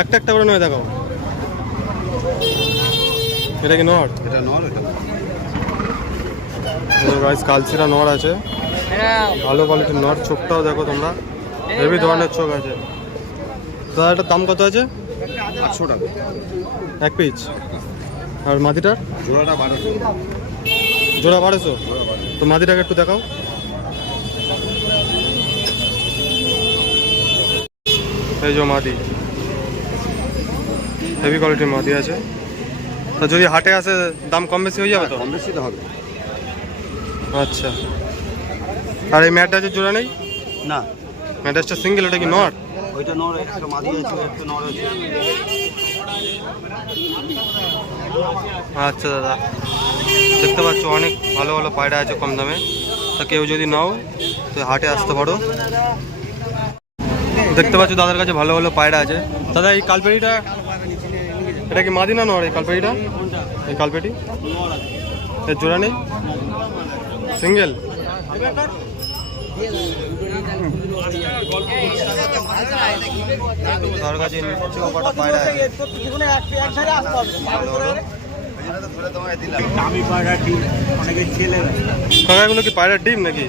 একটা একটা করে নয় দেখাও। এটা কি নর? এটা নর। গাইস কালচিরা নর আছে, ভালো কোয়ালিটির নর। চোখটাও দেখো তোমরা, হেভি ধরনের চোখ আছে। দাদা এটার দাম কত আছে? 800 টাকা এক পিস। আর মাদিটার জোড়াটা 1200। জোড়া 1200? তো মাদিটাকে একটু দেখাও। এই যে মাদি, হেভি কোয়ালিটির মাদি আছে। তা যদি হাটে আসে দাম কম বেশি হয়ে যাবে তো? কম বেশি তো হবে। আচ্ছা, আর এই ম্যাটাজের জোড়া নেই? না, ম্যাটাজটা সিঙ্গেল, এটা কি নর? ওইটা নর, একটা মাদি আছে, একটা নর আছে। আচ্ছা দাদা, দেখতে পাচ্ছ অনেক ভালো ভালো পায়রা আছে কম দামে। তা কেউ যদি নাও তো হাটে আসতে পারো। দেখতে পাচ্ছ দাদার কাছে ভালো ভালো পায়রা আছে। দাদা এই কালপেটিটা, এটা কি মাদি না নর? এই কালপেটিটা, এই কালপেটি এর জোড়া নেই, সিঙ্গেল? তার কাছে কটা পায়রা আছে। কাকাগুলো কি পায়রার ডিম নাকি?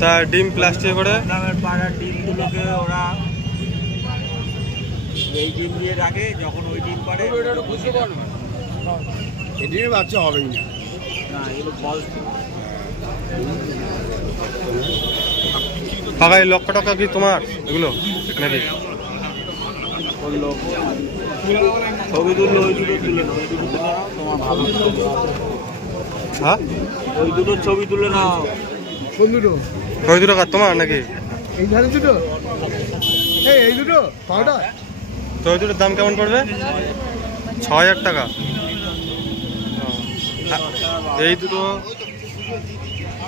তা ডিম প্লাস্টিক করে পায়রার ডিমগুলোকে ওরা এই ডিম দিয়ে রাখে, যখন ওই ডিম পারে এই ডিমের বাচ্চা হবে না, এগুলো ফলস। কাকা এই লক্ষ টাকা কি তোমার এগুলো নাকি? ছবি তুললে ওই দুটো তুলে নাও, ওই দুটো তুলে নাও, তোমার ভালো। হ্যাঁ, ওই দুটো ছবি তুলে নাও। কোন দুটো? ওই দুটো কার তোমার নাকি? এই ধারে দুটো, এই দুটো পাউডার। তো ওই দুটোর দাম কেমন পড়বে? 6000 টাকা। এই দুটো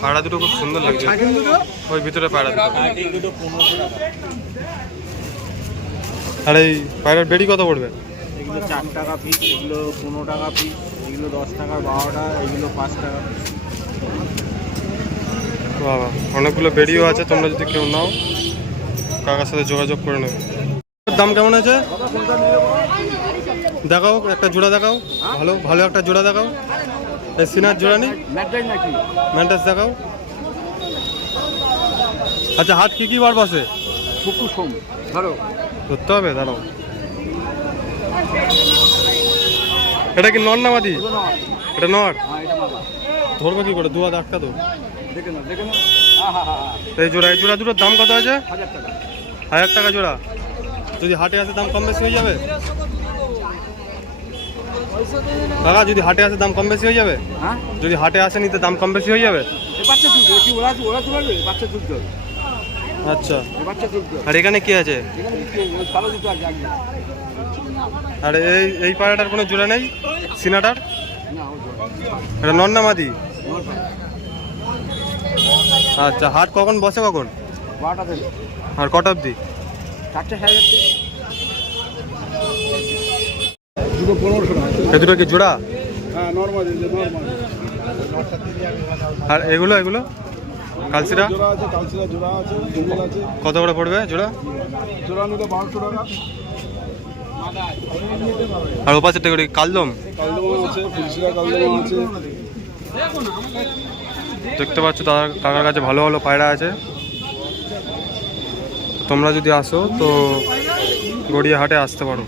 পায়রা দুটো খুব সুন্দর লাগছে, ওই ভিতরে পায়রা দুটো। এই দুটো 1500 টাকা। আর এই পায়রার বেডি কত পড়বে? এগুলো 4 টাকা পিস, এগুলো 15 টাকা পিস, এগুলো 10 টাকা 12টা, এগুলো 5 টাকা। বাবা, অনেকগুলো বেডিও আছে, তোমরা যদি কেউ নাও কাকার সাথে যোগাযোগ করে নেবে। দাম কেমন আছে দেখাও, একটা জোড়া দেখাও, ভালো ভালো একটা জোড়া দেখাও। এই সিনার জোড়া নেই? ম্যান্টাস দেখাও। আচ্ছা, হাট কি কি বার বসে? ধরতে হবে, দাঁড়াও। এটা কি নর না মাদি? এটা নর। ধরবে কি করে? 2 হাত আটকা তো। এই জোড়া, এই জোড়া দুটোর দাম কত আছে? 1000 টাকা জোড়া। যদি হাটে আসে দাম কম বেশি হয়ে যাবে কাকা? যদি হাটে আসে দাম কম বেশি হয়ে যাবে? যদি হাটে আসে নিতে দাম কম বেশি হয়ে যাবে? আচ্ছা, আর এখানে কি আছে? আর এই পায়রাটার কোনো জোড়া নেই? সিনাটার এটা নর না মাদি? আচ্ছা, হাট কখন বসে, কখন? 12টা থেকে। আর কটা অবধি? 4টা 4:30। দুটো 1500 টাকা। এ দুটো কি জোড়া? হ্যাঁ, নরমাল, নরমাল। আর এগুলো এগুলো কালচিরা জোড়া আছে, কালচিরা জোড়া আছে, সিঙ্গেল আছে। কত করে পড়বে জোড়া? জোড়া নিলে 1200 টাকা। আর ওপাশে থেকে কালদম কালদম আছে, ফুলশিরা কালদম আছে। দেখতে পাচ্ছ দাদার কাকার কাছে ভালো ভালো পায়রা আছে। তোমরা যদি আসো তো গড়িয়া হাটে আসতে পারো।